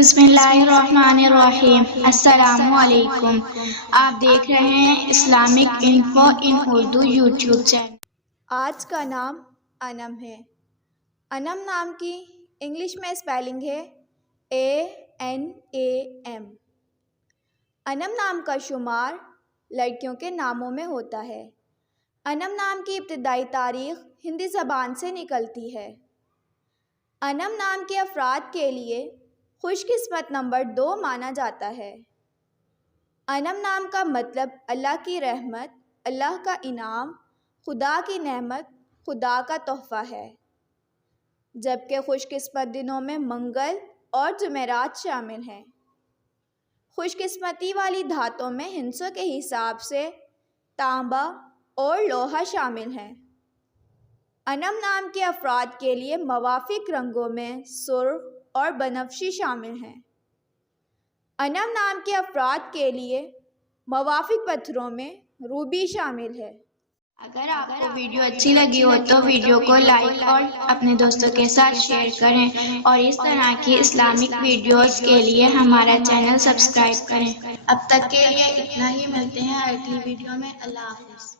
بسم اللہ الرحمن الرحیم۔ السلام علیکم۔ آپ دیکھ رہے ہیں اسلامک انفو ان اردو یوٹیوب چینل۔ آج کا نام انم ہے۔ انم نام کی انگلش میں اسپیلنگ ہے ANAM۔ انم نام کا شمار لڑکیوں کے ناموں میں ہوتا ہے۔ انم نام کی ابتدائی تاریخ ہندی زبان سے نکلتی ہے۔ انم نام کے افراد کے لیے خوش قسمت نمبر 2 مانا جاتا ہے۔ انم نام کا مطلب اللہ کی رحمت، اللہ کا انعام، خدا کی نعمت، خدا کا تحفہ ہے، جبکہ خوش قسمت دنوں میں منگل اور جمعرات شامل ہیں۔ خوش قسمتی والی دھاتوں میں ہندسوں کے حساب سے تانبا اور لوہا شامل ہیں۔ انم نام کے افراد کے لیے موافق رنگوں میں سرخ اور بنفشی شامل ہیں۔ انم نام کے افراد کے لیے موافق پتھروں میں روبی شامل ہے۔ اگر آپ کو ویڈیو اچھی لگی ہو تو ویڈیو کو لائک اور اپنے دوستوں کے ساتھ شیئر کریں، اور اس طرح کی اسلامک ویڈیوز کے لیے ہمارا چینل سبسکرائب کریں۔ اب تک کے لیے اتنا ہی، ملتے ہیں اگلی ویڈیو میں۔ اللہ حافظ۔